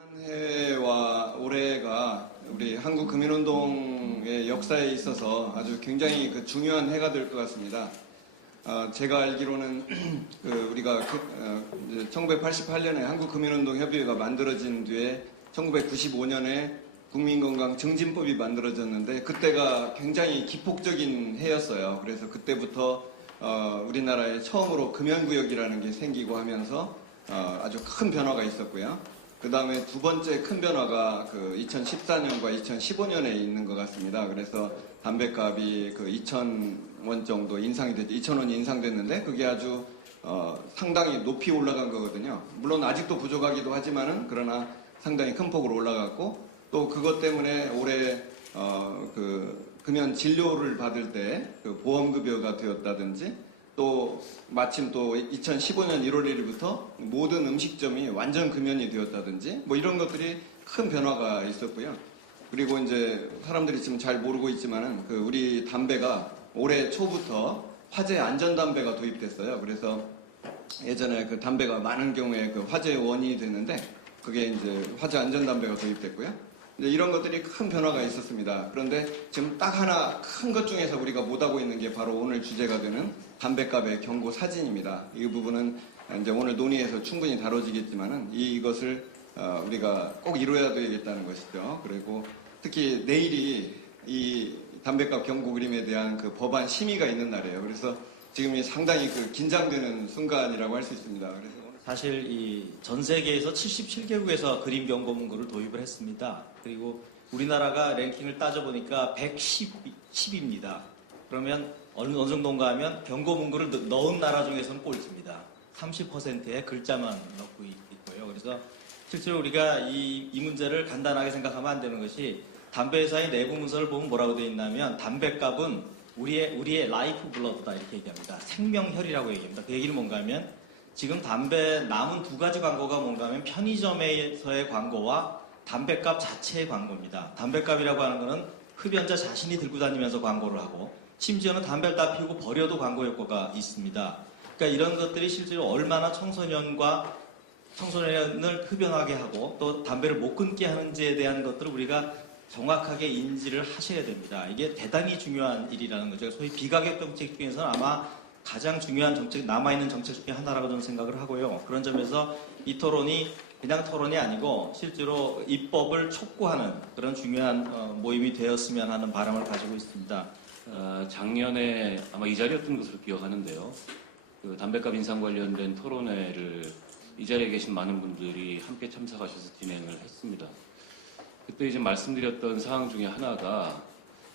지난해와 올해가 우리 한국금융운동의 역사에 있어서 아주 굉장히 중요한 해가 될 것 같습니다. 제가 알기로는 우리가 1988년에 한국금융운동협의회가 만들어진 뒤에 1995년에 국민건강증진법이 만들어졌는데 그때가 굉장히 기폭적인 해였어요. 그래서 그때부터 우리나라에 처음으로 금연구역이라는 게 생기고 하면서 아주 큰 변화가 있었고요. 그 다음에 두 번째 큰 변화가 2014년과 2015년에 있는 것 같습니다. 그래서 담뱃값이 2,000원 정도 인상이 됐죠. 2,000원이 인상됐는데 그게 아주 상당히 높이 올라간 거거든요. 물론 아직도 부족하기도 하지만은 그러나 상당히 큰 폭으로 올라갔고 또 그것 때문에 올해 금연 진료를 받을 때 보험급여가 되었다든지 또 마침 또 2015년 1월 1일부터 모든 음식점이 완전 금연이 되었다든지 뭐 이런 것들이 큰 변화가 있었고요. 그리고 이제 사람들이 지금 잘 모르고 있지만은 우리 담배가 올해 초부터 화재 안전담배가 도입됐어요. 그래서 예전에 담배가 많은 경우에 화재의 원인이 되는데 그게 이제 화재 안전담배가 도입됐고요. 이런 것들이 큰 변화가 있었습니다. 그런데 지금 딱 하나 큰 것 중에서 우리가 못하고 있는 게 바로 오늘 주제가 되는 담뱃값의 경고 사진입니다. 이 부분은 이제 오늘 논의에서 충분히 다뤄지겠지만은 이것을 우리가 꼭 이루어야 되겠다는 것이죠. 그리고 특히 내일이 이 담뱃값 경고 그림에 대한 법안 심의가 있는 날이에요. 그래서 지금이 상당히 긴장되는 순간이라고 할 수 있습니다. 그래서 사실 이 전 세계에서 77개국에서 그림 경고 문구를 도입을 했습니다. 그리고 우리나라가 랭킹을 따져보니까 110입니다. 그러면 어느 정도인가 하면 경고 문구를 넣은 나라 중에서는 꼴찌입니다. 30%의 글자만 넣고 있고요. 그래서 실제로 우리가 이 문제를 간단하게 생각하면 안 되는 것이 담배 회사의 내부 문서를 보면 뭐라고 되어 있냐면 담뱃값은 우리의 라이프 블러드다 이렇게 얘기합니다. 생명혈이라고 얘기합니다. 그 얘기는 뭔가 하면 지금 담배 남은 두 가지 광고가 뭔가 하면 편의점에서의 광고와 담뱃값 자체의 광고입니다. 담뱃값이라고 하는 것은 흡연자 자신이 들고 다니면서 광고를 하고 심지어는 담배를 다 피우고 버려도 광고 효과가 있습니다. 그러니까 이런 것들이 실제로 얼마나 청소년을 흡연하게 하고 또 담배를 못 끊게 하는지에 대한 것들을 우리가 정확하게 인지를 하셔야 됩니다. 이게 대단히 중요한 일이라는 거죠. 소위 비가격 정책 중에서는 아마 가장 중요한 정책, 남아있는 정책 중에 하나라고 저는 생각을 하고요. 그런 점에서 이 토론이 그냥 토론이 아니고 실제로 입법을 촉구하는 그런 중요한 모임이 되었으면 하는 바람을 가지고 있습니다. 작년에 아마 이 자리였던 것으로 기억하는데요. 담뱃값 인상 관련된 토론회를 이 자리에 계신 많은 분들이 함께 참석하셔서 진행을 했습니다. 그때 이제 말씀드렸던 사항 중에 하나가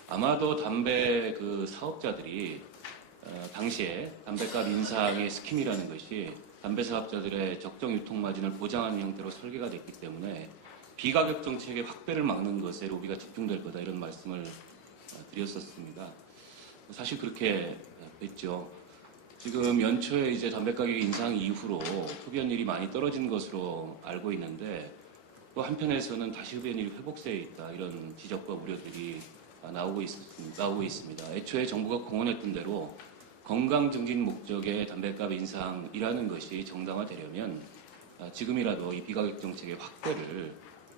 아마도 담배 사업자들이 당시에 담뱃값 인상의 스킴이라는 것이 담배 사업자들의 적정 유통 마진을 보장하는 형태로 설계가 됐기 때문에 비가격 정책의 확대를 막는 것에 로비가 집중될 거다 이런 말씀을 드렸었습니다. 사실 그렇게 됐죠. 지금 연초에 이제 담배 가격 인상 이후로 흡연율이 많이 떨어진 것으로 알고 있는데 또 한편에서는 다시 흡연율이 회복세에 있다 이런 지적과 우려들이 나오고 있습니다. 애초에 정부가 공언했던 대로 건강 증진 목적의 담뱃값 인상이라는 것이 정당화되려면 지금이라도 이 비가격 정책의 확대를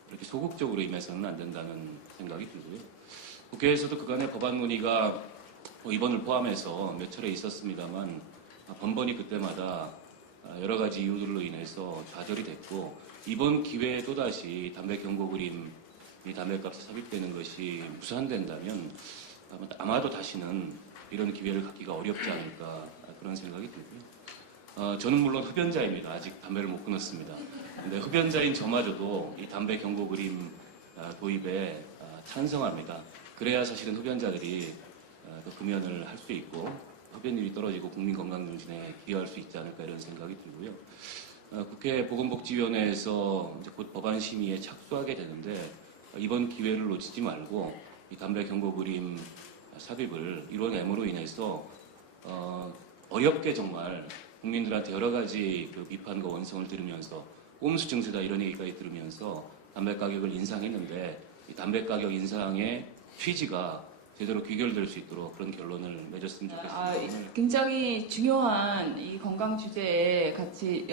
이렇게 소극적으로 임해서는 안 된다는 생각이 들고요. 국회에서도 그간의 법안 논의가 이번을 포함해서 몇 차례 있었습니다만 번번이 그때마다 여러 가지 이유들로 인해서 좌절이 됐고 이번 기회에 또다시 담배 경고 그림이 담뱃값에 삽입되는 것이 무산된다면 아마도 다시는 이런 기회를 갖기가 어렵지 않을까 그런 생각이 들고요. 저는 물론 흡연자입니다. 아직 담배를 못 끊었습니다. 근데 흡연자인 저마저도 이 담배 경고 그림 도입에 찬성합니다. 그래야 사실은 흡연자들이 금연을 할 수 있고 흡연율이 떨어지고 국민 건강 증진에 기여할 수 있지 않을까 이런 생각이 들고요. 국회 보건복지위원회에서 이제 곧 법안 심의에 착수하게 되는데 이번 기회를 놓치지 말고 이 담배 경고 그림 삽입을 이뤄냄으로 인해서 어렵게 정말 국민들한테 여러 가지 비판과 원성을 들으면서 꼼수 증세다 이런 얘기까지 들으면서 담배 가격을 인상했는데 이 담배 가격 인상의 취지가 제대로 귀결될 수 있도록 그런 결론을 맺었으면 좋겠습니다. 굉장히 중요한 이 건강 주제에 같이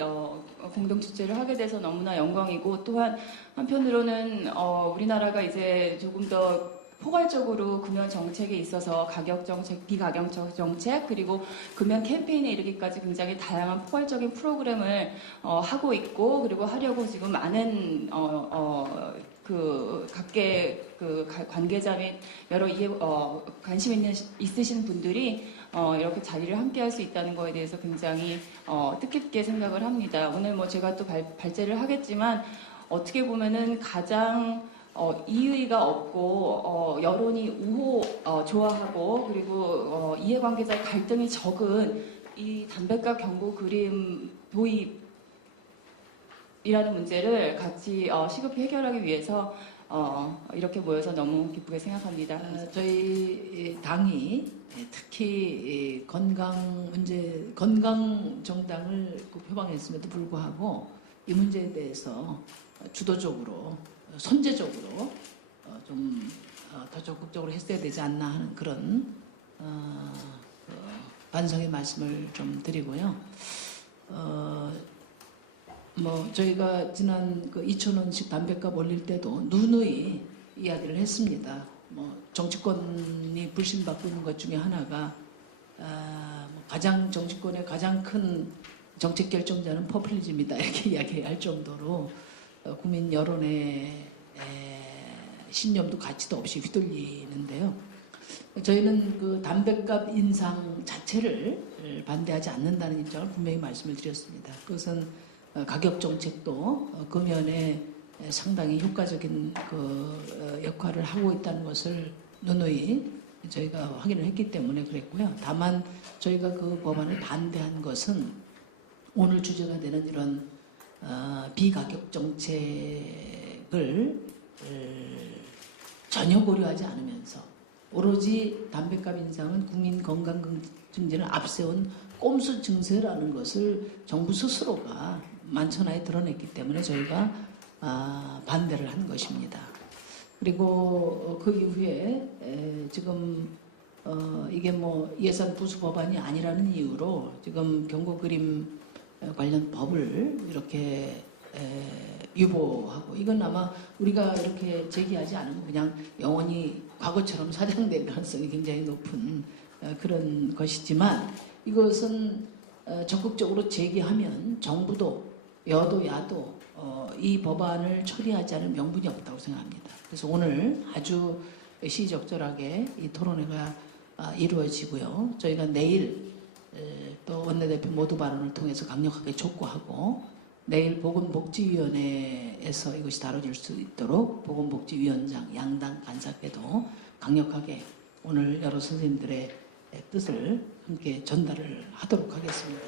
공동 주최를 하게 돼서 너무나 영광이고, 또한 한편으로는 우리나라가 이제 조금 더 포괄적으로 금연 정책에 있어서 가격 정책, 비가격 정책, 그리고 금연 캠페인에 이르기까지 굉장히 다양한 포괄적인 프로그램을 하고 있고, 그리고 하려고 지금 많은 각계 관계자 및 여러 관심 있으신 분들이 이렇게 자리를 함께 할 수 있다는 거에 대해서 굉장히 뜻깊게 생각을 합니다. 오늘 뭐 제가 또 발제를 하겠지만, 어떻게 보면은 가장 이의가 없고 여론이 좋아하고, 그리고 이해관계자 갈등이 적은 이 담배값 경고 그림 도입 이라는 문제를 같이 시급히 해결하기 위해서 이렇게 모여서 너무 기쁘게 생각합니다. 저희 당이 특히 건강 문제, 건강 정당을 꼭 표방했음에도 불구하고 이 문제에 대해서 주도적으로, 선제적으로 좀 더 적극적으로 했어야 되지 않나 하는 그런 반성의 말씀을 좀 드리고요. 저희가 지난 2,000원씩 담배값 올릴 때도 누누이 이야기를 했습니다. 정치권이 불신받고 있는 것 중에 하나가 정치권의 가장 큰 정책 결정자는 포퓰리즘이다, 이렇게 이야기할 정도로 국민 여론의 신념도 가치도 없이 휘둘리는데요. 저희는 그 담배값 인상 자체를 반대하지 않는다는 입장을 분명히 말씀을 드렸습니다. 그것은 가격 정책도 금연에 상당히 효과적인 역할을 하고 있다는 것을 누누이 저희가 확인을 했기 때문에 그랬고요. 다만 저희가 그 법안을 반대한 것은 오늘 주제가 되는 이런 비가격 정책을 전혀 고려하지 않으면서 오로지 담배값 인상은 국민 건강 증진을 앞세운 꼼수 증세라는 것을 정부 스스로가 만천하에 드러냈기 때문에 저희가 반대를 한 것입니다. 그리고 그 이후에 지금 이게 예산 부수 법안이 아니라는 이유로 지금 경고 그림 관련 법을 이렇게 유보하고, 이건 아마 우리가 이렇게 제기하지 않으면 그냥 영원히 과거처럼 사장될 가능성이 굉장히 높은 그런 것이지만, 이것은 적극적으로 제기하면 정부도 여도 야도 이 법안을 처리하지 않을 명분이 없다고 생각합니다. 그래서 오늘 아주 시의적절하게 이 토론회가 이루어지고요. 저희가 내일 또 원내대표 모두 발언을 통해서 강력하게 촉구하고, 내일 보건복지위원회에서 이것이 다뤄질 수 있도록 보건복지위원장, 양당 간사께도 강력하게 오늘 여러 선생님들의 뜻을 함께 전달을 하도록 하겠습니다.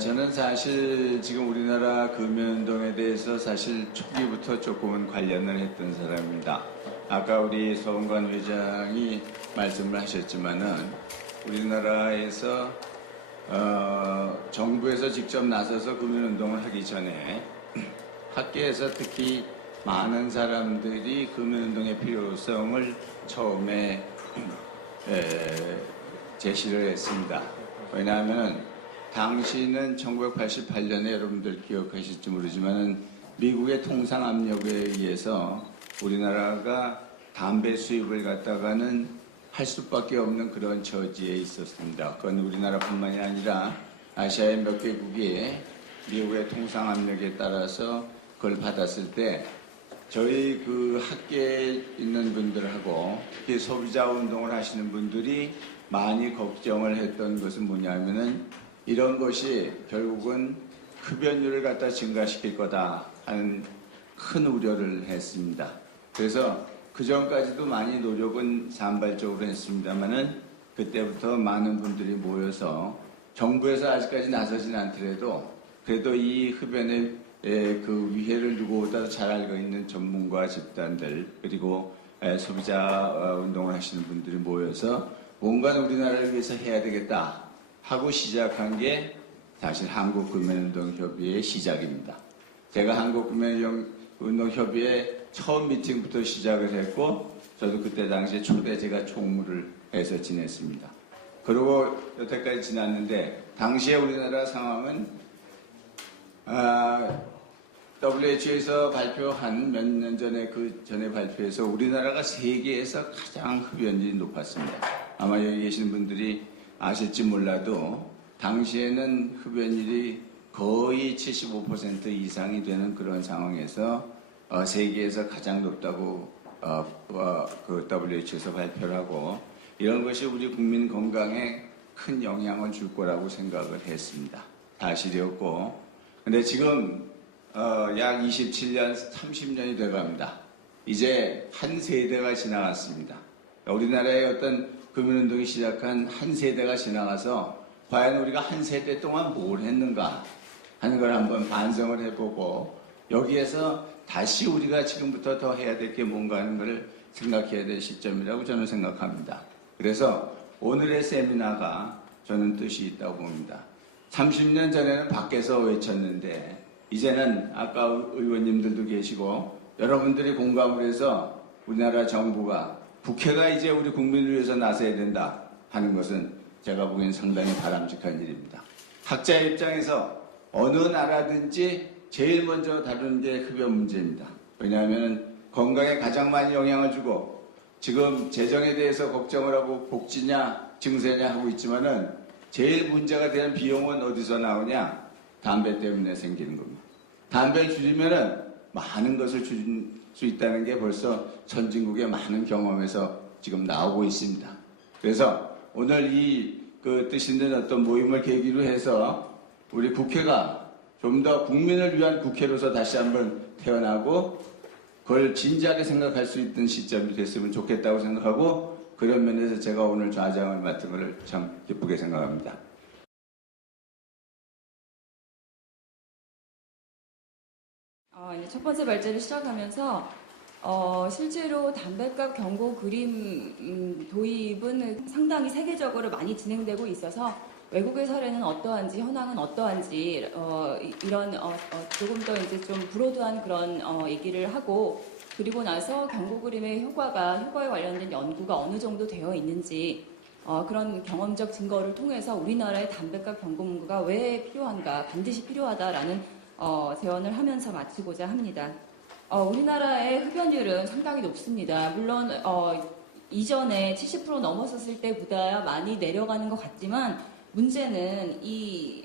저는 사실 지금 우리나라 금연운동에 대해서 사실 초기부터 조금은 관련을 했던 사람입니다. 아까 우리 서은관 회장이 말씀을 하셨지만은 우리나라에서 정부에서 직접 나서서 금연운동을 하기 전에 학계에서 특히 많은 사람들이 금연운동의 필요성을 처음에 제시를 했습니다. 왜냐하면 당시는 1988년에 여러분들 기억하실지 모르지만 미국의 통상 압력에 의해서 우리나라가 담배 수입을 갖다가는 할 수밖에 없는 그런 처지에 있었습니다. 그건 우리나라뿐만이 아니라 아시아의 몇 개국이 미국의 통상 압력에 따라서 그걸 받았을 때 저희 그 학계에 있는 분들하고 특히 소비자 운동을 하시는 분들이 많이 걱정을 했던 것은 뭐냐면은 이런 것이 결국은 흡연율을 갖다 증가시킬 거다 하는 큰 우려를 했습니다. 그래서 그 전까지도 많이 노력은 산발적으로 했습니다만은 그때부터 많은 분들이 모여서 정부에서 아직까지 나서진 않더라도 그래도 이 흡연의 그 위해를 누구보다도 잘 알고 있는 전문가 집단들 그리고 소비자 운동을 하시는 분들이 모여서 뭔가 우리나라를 위해서 해야 되겠다 하고 시작한 게 사실 한국금연운동협의회의 시작입니다. 제가 한국금연운동협의회 처음 미팅부터 시작을 했고 저도 그때 당시에 초대 제가 총무를 해서 지냈습니다. 그리고 여태까지 지났는데 당시에 우리나라 상황은 WHO에서 발표한 몇 년 전에 그 전에 발표해서 우리나라가 세계에서 가장 흡연율이 높았습니다. 아마 여기 계신 분들이 아실지 몰라도 당시에는 흡연율이 거의 75% 이상이 되는 그런 상황에서 세계에서 가장 높다고 그 WHO에서 발표를 하고 이런 것이 우리 국민 건강에 큰 영향을 줄 거라고 생각을 했습니다. 사실이었고 근데 지금 약 27년, 30년이 돼갑니다. 이제 한 세대가 지나갔습니다. 우리나라의 어떤 금연운동이 시작한 한 세대가 지나가서 과연 우리가 한 세대 동안 뭘 했는가 하는 걸 한번 반성을 해보고 여기에서 다시 우리가 지금부터 더 해야 될 게 뭔가 하는 걸 생각해야 될 시점이라고 저는 생각합니다. 그래서 오늘의 세미나가 저는 뜻이 있다고 봅니다. 30년 전에는 밖에서 외쳤는데 이제는 아까 의원님들도 계시고 여러분들이 공감을 해서 우리나라 정부가 국회가 이제 우리 국민을 위해서 나서야 된다 하는 것은 제가 보기엔 상당히 바람직한 일입니다. 각자의 입장에서 어느 나라든지 제일 먼저 다루는 게 흡연 문제입니다. 왜냐하면 건강에 가장 많이 영향을 주고 지금 재정에 대해서 걱정을 하고 복지냐 증세냐 하고 있지만은 제일 문제가 되는 비용은 어디서 나오냐? 담배 때문에 생기는 겁니다. 담배를 줄이면은 많은 것을 줄일 수 있다는 게 벌써 선진국의 많은 경험에서 지금 나오고 있습니다. 그래서 오늘 이 뜻 있는 어떤 모임을 계기로 해서 우리 국회가 좀 더 국민을 위한 국회로서 다시 한번 태어나고 그걸 진지하게 생각할 수 있는 시점이 됐으면 좋겠다고 생각하고 그런 면에서 제가 오늘 좌장을 맡은 것을 참 기쁘게 생각합니다. 이제 첫 번째 발제를 시작하면서 실제로 담배값 경고 그림 도입은 상당히 세계적으로 많이 진행되고 있어서 외국의 사례는 어떠한지 현황은 어떠한지 이런 조금 더 이제 좀 브로드한 그런 얘기를 하고 그리고 나서 경고 그림의 효과에 관련된 연구가 어느 정도 되어 있는지 그런 경험적 증거를 통해서 우리나라의 담배값 경고 문구가 왜 필요한가 반드시 필요하다라는 제언을 하면서 마치고자 합니다. 우리나라의 흡연율은 상당히 높습니다. 물론 이전에 70% 넘었었을 때보다 많이 내려가는 것 같지만 문제는 이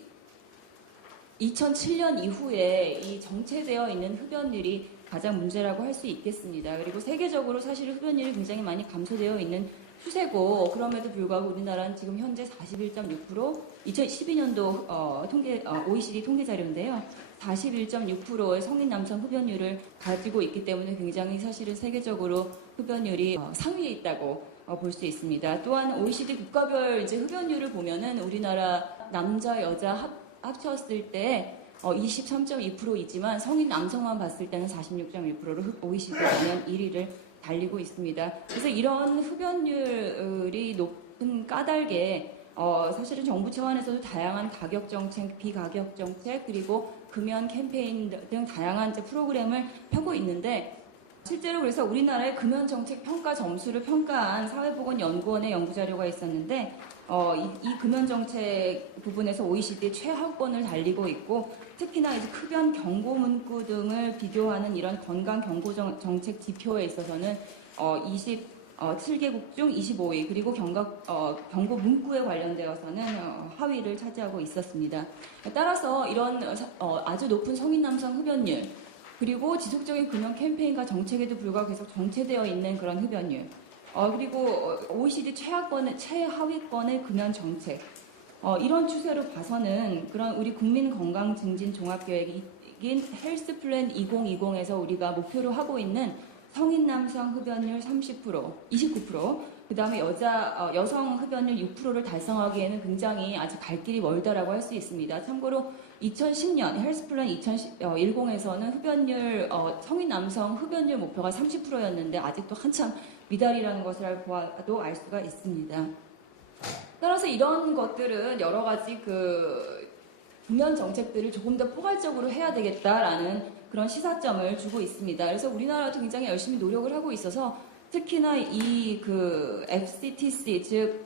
2007년 이후에 이 정체되어 있는 흡연율이 가장 문제라고 할 수 있겠습니다. 그리고 세계적으로 사실 흡연율이 굉장히 많이 감소되어 있는 추세고 그럼에도 불구하고 우리나라는 지금 현재 41.6% 2012년도 OECD 통계 자료인데요. 41.6%의 성인 남성 흡연율을 가지고 있기 때문에 굉장히 사실은 세계적으로 흡연율이 상위에 있다고 볼 수 있습니다. 또한 OECD 국가별 이제 흡연율을 보면은 우리나라 남자 여자 합쳤을 때 23.2%이지만 성인 남성만 봤을 때는 46.1%로 OECD 단연 1위를 달리고 있습니다. 그래서 이런 흡연율이 높은 까닭에 사실은 정부 차원에서도 다양한 가격 정책, 비가격 정책, 그리고 금연 캠페인 등 다양한 이제 프로그램을 펴고 있는데 실제로 그래서 우리나라의 금연 정책 평가 점수를 평가한 사회보건연구원의 연구 자료가 있었는데 이 금연 정책 부분에서 OECD 최하권을 달리고 있고 특히나 이제 흡연 경고 문구 등을 비교하는 이런 건강 경고 정책 지표에 있어서는 27개국 중 25위 그리고 경고 문구에 관련되어서는 하위를 차지하고 있었습니다. 따라서 이런 아주 높은 성인 남성 흡연율 그리고 지속적인 금연 캠페인과 정책에도 불구하고 계속 정체되어 있는 그런 흡연율 그리고 OECD 최하위권의 금연 정책 이런 추세로 봐서는 그런 우리 국민 건강 증진 종합계획인 헬스 플랜 2020에서 우리가 목표로 하고 있는 성인 남성 흡연율 30%, 29%, 그 다음에 여성 흡연율 6%를 달성하기에는 굉장히 아직 갈 길이 멀다라고 할 수 있습니다. 참고로 2010년 헬스플랜 2010에서는 성인 남성 흡연율 목표가 30%였는데 아직도 한참 미달이라는 것을 보아도 알 수가 있습니다. 따라서 이런 것들은 여러 가지 금연 정책들을 조금 더 포괄적으로 해야 되겠다라는 그런 시사점을 주고 있습니다. 그래서 우리나라도 굉장히 열심히 노력을 하고 있어서 특히나 이 그 FCTC 즉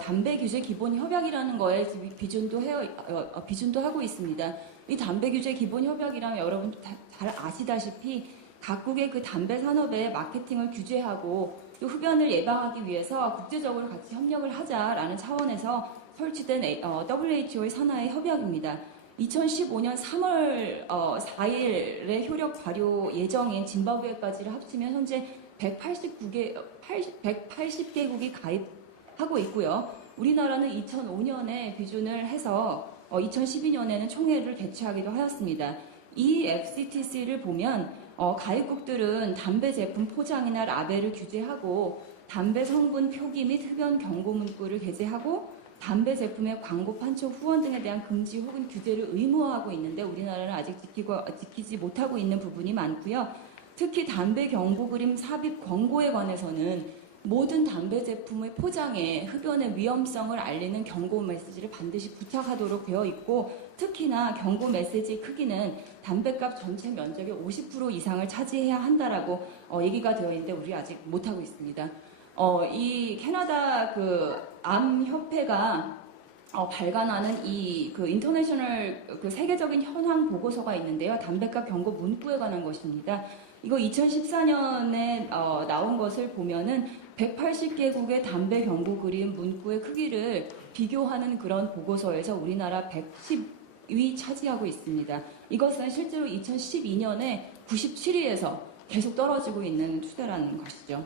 담배 규제 기본 협약이라는 거에 비준도 하고 있습니다. 이 담배 규제 기본 협약이라면 여러분 잘 아시다시피 각국의 그 담배 산업의 마케팅을 규제하고 또 흡연을 예방하기 위해서 국제적으로 같이 협력을 하자라는 차원에서 설치된 WHO의 산하의 협약입니다. 2015년 3월 4일에 효력 발효 예정인 짐바브웨까지를 합치면 현재 180개국이 가입하고 있고요. 우리나라는 2005년에 비준을 해서 2012년에는 총회를 개최하기도 하였습니다. 이 FCTC를 보면 가입국들은 담배 제품 포장이나 라벨을 규제하고 담배 성분 표기 및 흡연 경고 문구를 게재하고 담배 제품의 광고 판촉 후원 등에 대한 금지 혹은 규제를 의무화하고 있는데 우리나라는 아직 지키지 못하고 있는 부분이 많고요. 특히 담배 경고 그림 삽입 광고에 관해서는 모든 담배 제품의 포장에 흡연의 위험성을 알리는 경고 메시지를 반드시 부착하도록 되어 있고 특히나 경고 메시지 크기는 담배값 전체 면적의 50% 이상을 차지해야 한다라고 얘기가 되어 있는데 우리 아직 못하고 있습니다. 이 캐나다 그 암 협회가 발간하는 이 그 인터내셔널 그 세계적인 현황 보고서가 있는데요. 담배값 경고 문구에 관한 것입니다. 이거 2014년에 나온 것을 보면은 180개국의 담배 경고 그림 문구의 크기를 비교하는 그런 보고서에서 우리나라 110위 차지하고 있습니다. 이것은 실제로 2012년에 97위에서 계속 떨어지고 있는 추세라는 것이죠.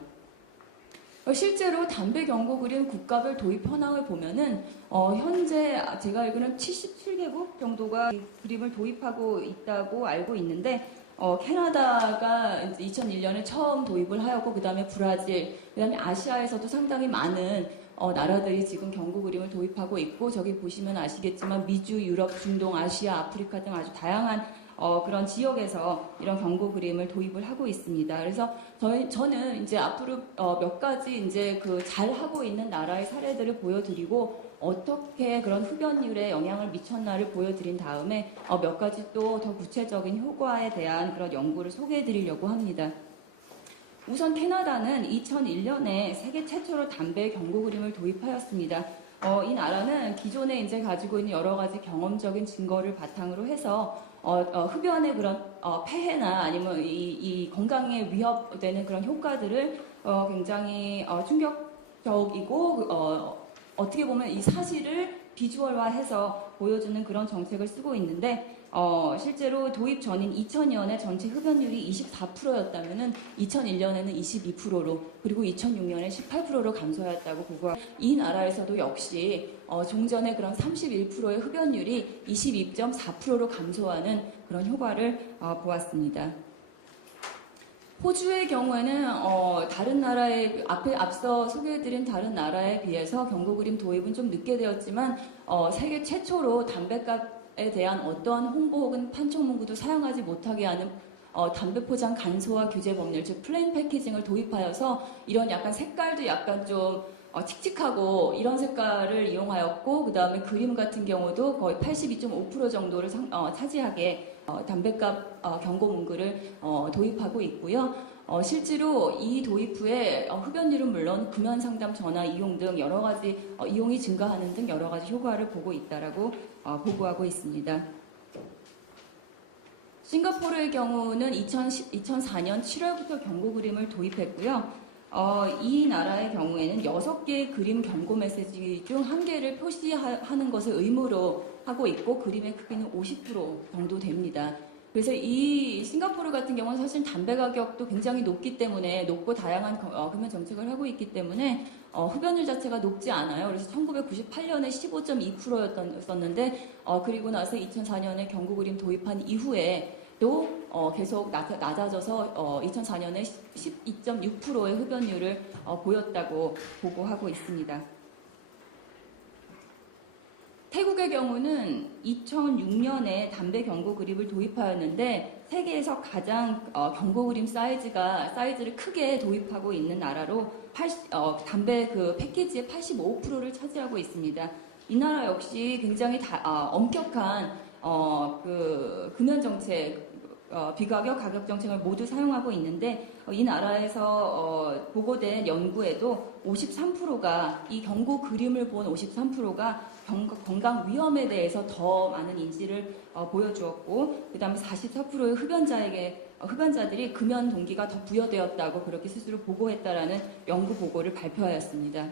실제로 담배 경고 그림 국가별 도입 현황을 보면은 현재 제가 알기로는 77개국 정도가 이 그림을 도입하고 있다고 알고 있는데 캐나다가 이제 2001년에 처음 도입을 하였고 그 다음에 브라질, 그 다음에 아시아에서도 상당히 많은 나라들이 지금 경고 그림을 도입하고 있고 저기 보시면 아시겠지만 미주, 유럽, 중동, 아시아, 아프리카 등 아주 다양한 그런 지역에서 이런 경고 그림을 도입을 하고 있습니다. 그래서 저는 이제 앞으로 몇 가지 이제 그 잘 하고 있는 나라의 사례들을 보여드리고 어떻게 그런 흡연율에 영향을 미쳤나를 보여드린 다음에 몇 가지 또 더 구체적인 효과에 대한 그런 연구를 소개해드리려고 합니다. 우선 캐나다는 2001년에 세계 최초로 담배 경고 그림을 도입하였습니다. 이 나라는 기존에 이제 가지고 있는 여러 가지 경험적인 증거를 바탕으로 해서 흡연의 그런 폐해나 아니면 이 건강에 위협되는 그런 효과들을 굉장히 충격적이고 어떻게 보면 이 사실을 비주얼화해서 보여주는 그런 정책을 쓰고 있는데 실제로 도입 전인 2000년에 전체 흡연율이 24%였다면은 2001년에는 22%로 그리고 2006년에 18%로 감소하였다고 보고 이 나라에서도 역시 종전의 그런 31%의 흡연율이 22.4%로 감소하는 그런 효과를 보았습니다. 호주의 경우에는 다른 나라에 앞서 소개해드린 다른 나라에 비해서 경고 그림 도입은 좀 늦게 되었지만 세계 최초로 담배값에 대한 어떠한 홍보 혹은 판촉 문구도 사용하지 못하게 하는 담배 포장 간소화 규제 법률 즉 플레인 패키징을 도입하여서 이런 약간 색깔도 약간 좀 칙칙하고 이런 색깔을 이용하였고 그 다음에 그림 같은 경우도 거의 82.5% 정도를 차지하게 담배값 경고 문구를 도입하고 있고요. 실제로 이 도입 후에 흡연율은 물론 금연 상담 전화 이용 등 여러 가지 이용이 증가하는 등 여러 가지 효과를 보고 있다라고 보고하고 있습니다. 싱가포르의 경우는 2004년 7월부터 경고 그림을 도입했고요. 이 나라의 경우에는 6개의 그림 경고 메시지 중 1개를 표시하는 것을 의무로 하고 있고 그림의 크기는 50% 정도 됩니다. 그래서 이 싱가포르 같은 경우는 사실 담배 가격도 굉장히 높고 다양한 금연 정책을 하고 있기 때문에 흡연율 자체가 높지 않아요. 그래서 1998년에 15.2%였었는데 그리고 나서 2004년에 경고 그림 도입한 이후에 또 계속 낮아져서 2004년에 12.6%의 흡연율을 보였다고 보고하고 있습니다. 태국의 경우는 2006년에 담배 경고 그림을 도입하였는데 세계에서 가장 경고 그림 사이즈를 크게 도입하고 있는 나라로 담배 그 패키지의 85%를 차지하고 있습니다. 이 나라 역시 굉장히 엄격한 그 금연 정책 비가격 가격 정책을 모두 사용하고 있는데 이 나라에서 보고된 연구에도 53%가 이 경고 그림을 본 53%가 건강 위험에 대해서 더 많은 인지를 보여주었고 그다음에 44%의 흡연자들이 금연 동기가 더 부여되었다고 그렇게 스스로 보고했다라는 연구 보고를 발표하였습니다.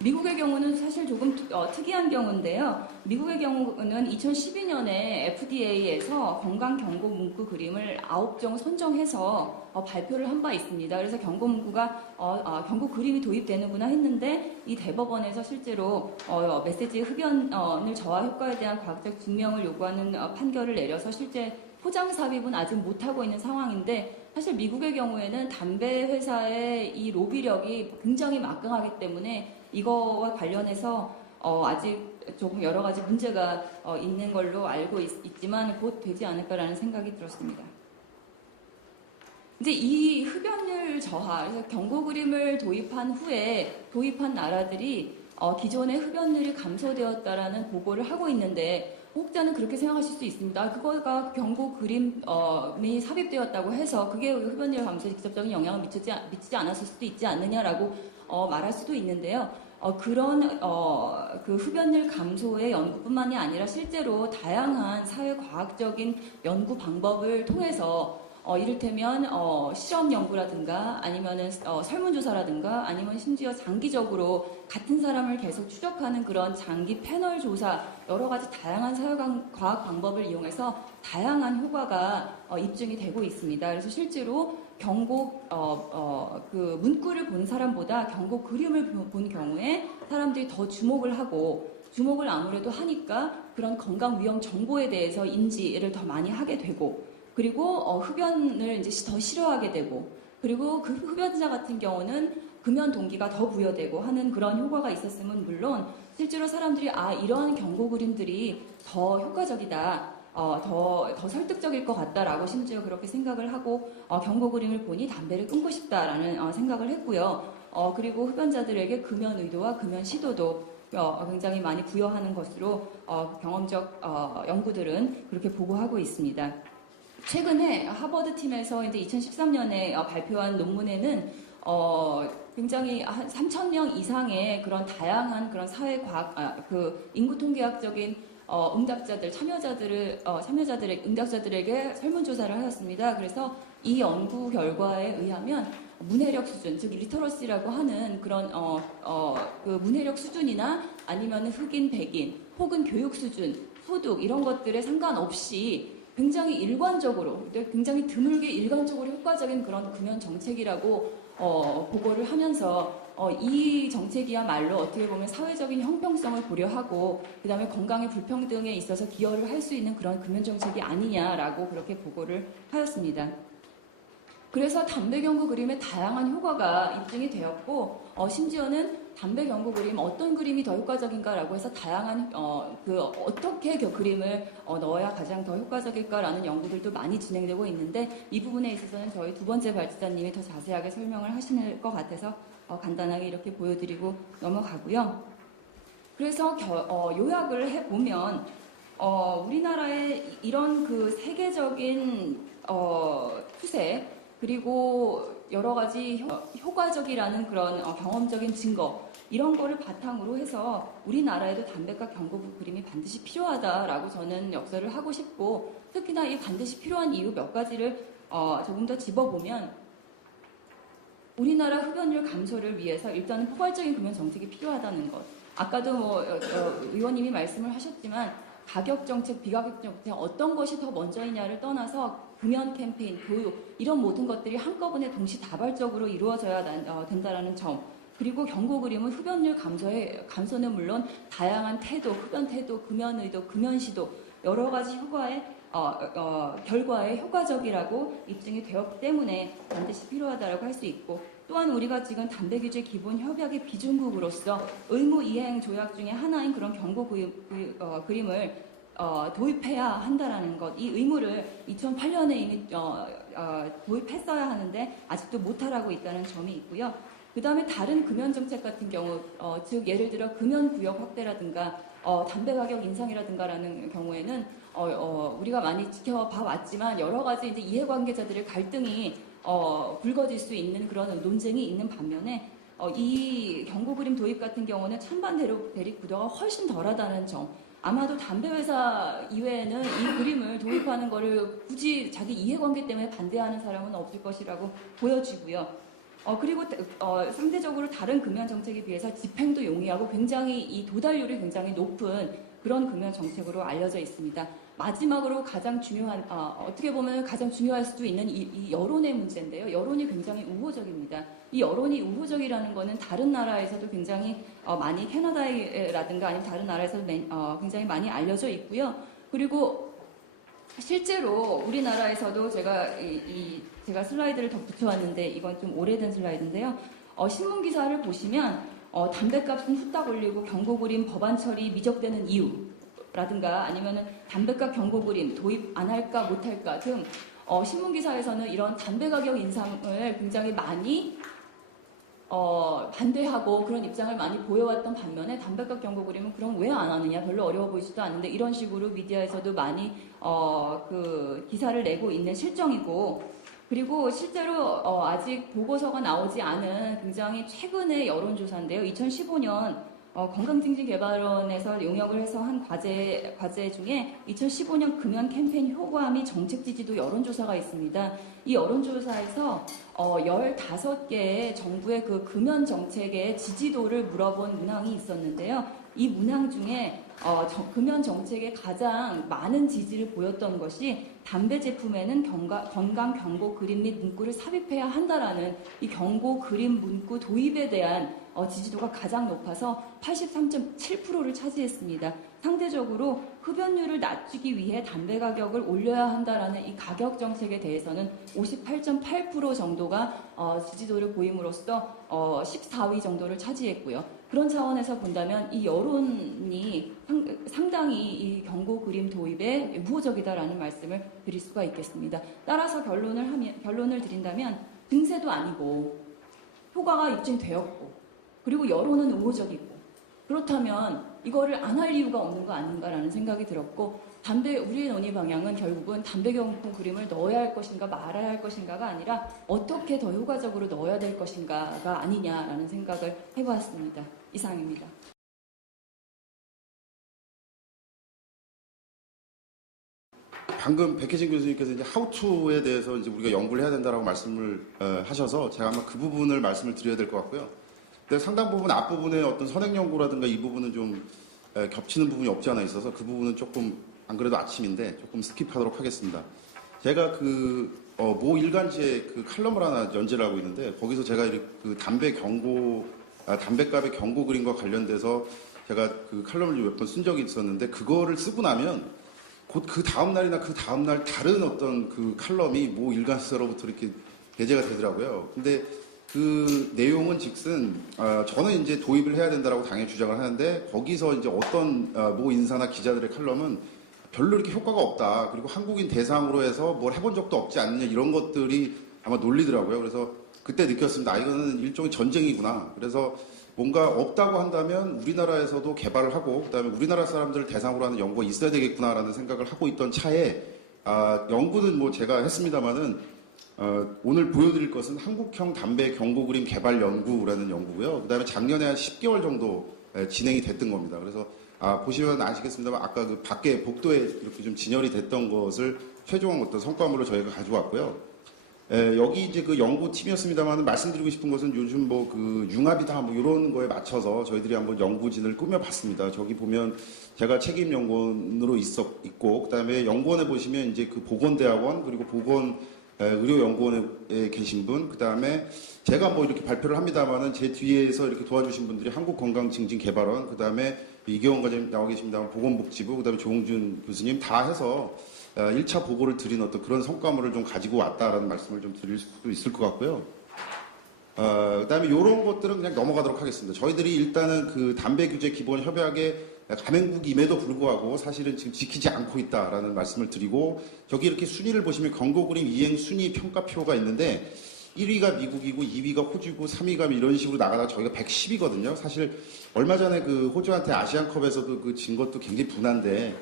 미국의 경우는 사실 조금 특이한 경우인데요. 미국의 경우는 2012년에 FDA에서 건강 경고 문구 그림을 9종 선정해서 발표를 한 바 있습니다. 그래서 경고 문구가 경고 그림이 도입되는구나 했는데 이 대법원에서 실제로 메시지 흡연을 저하 효과에 대한 과학적 증명을 요구하는 판결을 내려서 실제 포장 삽입은 아직 못하고 있는 상황인데 사실 미국의 경우에는 담배 회사의 이 로비력이 굉장히 막강하기 때문에 이거와 관련해서 아직 조금 여러 가지 문제가 있는 걸로 알고 있지만 곧 되지 않을까라는 생각이 들었습니다. 이제 이 흡연율 저하, 그래서 경고 그림을 도입한 후에 도입한 나라들이 기존의 흡연율이 감소되었다라는 보고를 하고 있는데 혹자는 그렇게 생각하실 수 있습니다. 그거가 경고 그림이 삽입되었다고 해서 그게 흡연율 감소에 직접적인 영향을 미치지 않았을 수도 있지 않느냐라고 말할 수도 있는데요. 그런 그 흡연율 감소의 연구뿐만이 아니라 실제로 다양한 사회과학적인 연구 방법을 통해서 이를테면 실험 연구라든가 아니면은 설문조사라든가 아니면 심지어 장기적으로 같은 사람을 계속 추적하는 그런 장기 패널 조사 여러 가지 다양한 사회과학 방법을 이용해서 다양한 효과가 입증이 되고 있습니다. 그래서 실제로 경고 그 문구를 본 사람보다 경고 그림을 본 경우에 사람들이 더 주목을 하고 주목을 아무래도 하니까 그런 건강 위험 정보에 대해서 인지를 더 많이 하게 되고 그리고 흡연을 이제 더 싫어하게 되고 그리고 그 흡연자 같은 경우는 금연 동기가 더 부여되고 하는 그런 효과가 있었으면 물론 실제로 사람들이 이러한 경고 그림들이 더 효과적이다. 더 설득적일 것 같다라고 심지어 그렇게 생각을 하고 경고 그림을 보니 담배를 끊고 싶다라는 생각을 했고요. 그리고 흡연자들에게 금연 의도와 금연 시도도 굉장히 많이 부여하는 것으로 경험적 연구들은 그렇게 보고하고 있습니다. 최근에 하버드 팀에서 이제 2013년에 발표한 논문에는 굉장히 한 3,000명 이상의 그런 다양한 그런 사회과학, 그 인구통계학적인 응답자들, 응답자들에게 설문조사를 하였습니다. 그래서 이 연구 결과에 의하면 문해력 수준, 즉 리터러시라고 하는 그런 그 문해력 수준이나 아니면 흑인, 백인, 혹은 교육 수준, 소득 이런 것들에 상관없이 굉장히 일관적으로, 굉장히 드물게 일관적으로 효과적인 그런 금연 정책이라고 보고를 하면서 이 정책이야말로 어떻게 보면 사회적인 형평성을 고려하고 그 다음에 건강의 불평등에 있어서 기여를 할 수 있는 그런 금연 정책이 아니냐라고 그렇게 보고를 하였습니다. 그래서 담배 경고 그림의 다양한 효과가 입증이 되었고 심지어는 담배 경고 그림 어떤 그림이 더 효과적인가라고 해서 다양한 어떻게 그림을 넣어야 가장 더 효과적일까라는 연구들도 많이 진행되고 있는데 이 부분에 있어서는 저희 두 번째 발제자님이 더 자세하게 설명을 하실 것 같아서 간단하게 이렇게 보여드리고 넘어가고요. 그래서 요약을 해보면 우리나라의 이런 그 세계적인 추세 그리고 여러 가지 효과적이라는 그런 경험적인 증거 이런 거를 바탕으로 해서 우리나라에도 담배값 경고 그림이 반드시 필요하다라고 저는 역설을 하고 싶고 특히나 이 반드시 필요한 이유 몇 가지를 조금 더 집어보면 우리나라 흡연율 감소를 위해서 일단은 포괄적인 금연 정책이 필요하다는 것. 아까도 의원님이 말씀을 하셨지만 가격 정책, 비가격 정책 어떤 것이 더 먼저이냐를 떠나서 금연 캠페인, 교육 이런 모든 것들이 한꺼번에 동시다발적으로 이루어져야 된다라는 점. 그리고 경고 그림은 흡연율 감소는 물론 다양한 태도, 흡연 태도, 금연 의도, 금연 시도 여러 가지 효과의 결과에 효과적이라고 입증이 되었기 때문에 반드시 필요하다고 할 수 있고 또한 우리가 지금 담배 규제 기본 협약의 비준국으로서 의무 이행 조약 중에 하나인 그런 경고 그림을 도입해야 한다라는 것, 이 의무를 2008년에 이미 도입했어야 하는데 아직도 못하고 있다는 점이 있고요. 그 다음에 다른 금연 정책 같은 경우, 즉 예를 들어 금연 구역 확대라든가 담배 가격 인상이라든가라는 경우에는 우리가 많이 지켜봐 왔지만 여러 가지 이제 이해관계자들의 갈등이 불거질 수 있는 그런 논쟁이 있는 반면에 이 경고 그림 도입 같은 경우는 찬반 대립 구도가 훨씬 덜하다는 점. 아마도 담배 회사 이외에는 이 그림을 도입하는 거를 굳이 자기 이해관계 때문에 반대하는 사람은 없을 것이라고 보여지고요. 그리고 상대적으로 다른 금연 정책에 비해서 집행도 용이하고 굉장히 이 도달률이 굉장히 높은 그런 금연 정책으로 알려져 있습니다. 마지막으로 가장 중요한, 어떻게 보면 가장 중요할 수도 있는 이 여론의 문제인데요. 여론이 굉장히 우호적입니다. 이 여론이 우호적이라는 거는 다른 나라에서도 굉장히 많이 캐나다라든가 아니면 다른 나라에서도 굉장히 많이 알려져 있고요. 그리고 실제로 우리나라에서도 제가 제가 슬라이드를 더 붙여왔는데 이건 좀 오래된 슬라이드인데요. 신문 기사를 보시면 담배값은 후딱 올리고 경고 그림 법안 처리 미적되는 이유라든가 아니면은 담배값 경고 그림 도입 안 할까 못 할까 등 신문 기사에서는 이런 담배 가격 인상을 굉장히 많이 반대하고 그런 입장을 많이 보여왔던 반면에 담배값 경고 그림은 그럼 왜 안 하느냐 별로 어려워 보이지도 않는데 이런 식으로 미디어에서도 많이 그 기사를 내고 있는 실정이고 그리고 실제로 아직 보고서가 나오지 않은 굉장히 최근의 여론조사인데요. 2015년 건강증진개발원에서 용역을 해서 한 과제 중에 2015년 금연 캠페인 효과 및 정책 지지도 여론조사가 있습니다. 이 여론조사에서 15개의 정부의 그 금연 정책의 지지도를 물어본 문항이 있었는데요. 이 문항 중에 금연 정책에 가장 많은 지지를 보였던 것이 담배 제품에는 건강 경고 그림 및 문구를 삽입해야 한다라는 이 경고 그림 문구 도입에 대한 지지도가 가장 높아서 83.7%를 차지했습니다. 상대적으로 흡연율을 낮추기 위해 담배 가격을 올려야 한다라는 이 가격 정책에 대해서는 58.8% 정도가 지지도를 보임으로써 14위 정도를 차지했고요. 그런 차원에서 본다면 이 여론이 상당히 이 경고 그림 도입에 우호적이다라는 말씀을 드릴 수가 있겠습니다. 따라서 결론을 드린다면 증세도 아니고 효과가 입증되었고 그리고 여론은 우호적이고 그렇다면 이거를 안 할 이유가 없는 거 아닌가라는 생각이 들었고 우리의 논의 방향은 결국은 담배 경고 그림을 넣어야 할 것인가 말아야 할 것인가가 아니라 어떻게 더 효과적으로 넣어야 될 것인가가 아니냐라는 생각을 해보았습니다. 이상입니다. 방금 백혜진 교수님께서 이제 하우투에 대해서 이제 우리가 연구를 해야 된다라고 말씀을 하셔서 제가 아마 그 부분을 말씀을 드려야 될 것 같고요. 근데 상당 부분 앞부분에 어떤 선행 연구라든가 이 부분은 좀 겹치는 부분이 없지 않아 있어서 그 부분은 조금 안 그래도 아침인데 조금 스킵하도록 하겠습니다. 제가 모 일간지에 그 칼럼을 하나 연재를 하고 있는데 거기서 제가 그 담배값의 경고 그림과 관련돼서 제가 그 칼럼을 몇 번 쓴 적이 있었는데 그거를 쓰고 나면 곧 그 다음 날이나 그 다음 날 다른 어떤 그 칼럼이 모 일간지로부터 이렇게 게재가 되더라고요. 근데 그 내용은 즉슨 저는 이제 도입을 해야 된다라고 당연히 주장을 하는데 거기서 이제 어떤 모 인사나 기자들의 칼럼은 별로 이렇게 효과가 없다. 그리고 한국인 대상으로 해서 뭘 해본 적도 없지 않느냐 이런 것들이 아마 놀리더라고요. 그래서 그때 느꼈습니다. 이거는 일종의 전쟁이구나. 그래서 뭔가 없다고 한다면 우리나라에서도 개발을 하고 그다음에 우리나라 사람들을 대상으로 하는 연구가 있어야 되겠구나라는 생각을 하고 있던 차에 연구는 뭐 제가 했습니다마는 오늘 보여드릴 것은 한국형 담배 경고 그림 개발 연구라는 연구고요. 그다음에 작년에 한 10개월 정도 진행이 됐던 겁니다. 그래서 보시면 아시겠습니다만 아까 그 밖에 복도에 이렇게 좀 진열이 됐던 것을 최종 어떤 성과물로 저희가 가져왔고요. 여기 이제 그 연구팀이었습니다만 말씀드리고 싶은 것은 요즘 뭐 그 융합이다 뭐 이런 거에 맞춰서 저희들이 한번 연구진을 꾸며봤습니다. 저기 보면 제가 책임 연구원으로 있고 그다음에 연구원에 보시면 이제 그 보건대학원 그리고 의료연구원에 계신 분, 그 다음에 제가 뭐 이렇게 발표를 합니다만은 제 뒤에서 이렇게 도와주신 분들이 한국건강증진개발원, 그 다음에 이경원 과장님 나와 계십니다만 보건복지부, 그 다음에 조홍준 교수님 다 해서 1차 보고를 드린 어떤 그런 성과물을 좀 가지고 왔다라는 말씀을 좀 드릴 수도 있을 것 같고요. 그 다음에 이런 것들은 그냥 넘어가도록 하겠습니다. 저희들이 일단은 그 담배 규제 기본 협약에 가맹국임에도 불구하고 사실은 지금 지키지 않고 있다라는 말씀을 드리고 저기 이렇게 순위를 보시면 경고 그림 이행 순위 평가표가 있는데 1위가 미국이고 2위가 호주고 3위가 이런 식으로 나가다가 저희가 110이거든요. 사실 얼마 전에 그 호주한테 아시안컵에서도 그 진 것도 굉장히 분한데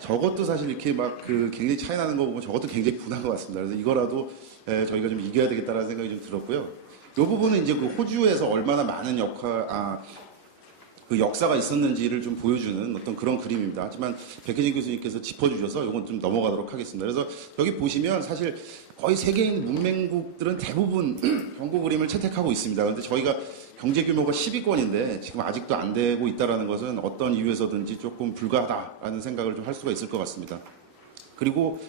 저것도 사실 이렇게 막 그 굉장히 차이 나는 거 보면 저것도 굉장히 분한 것 같습니다. 그래서 이거라도 저희가 좀 이겨야 되겠다라는 생각이 좀 들었고요. 이 부분은 이제 그 호주에서 얼마나 많은 그 역사가 있었는지를 좀 보여주는 어떤 그런 그림입니다. 하지만 백혜진 교수님께서 짚어주셔서 이건 좀 넘어가도록 하겠습니다. 그래서 여기 보시면 사실 거의 세계인 문맹국들은 대부분 경고 그림을 채택하고 있습니다. 그런데 저희가 경제 규모가 10위권인데 지금 아직도 안 되고 있다는 것은 어떤 이유에서든지 조금 불가하다라는 생각을 좀 할 수가 있을 것 같습니다. 그리고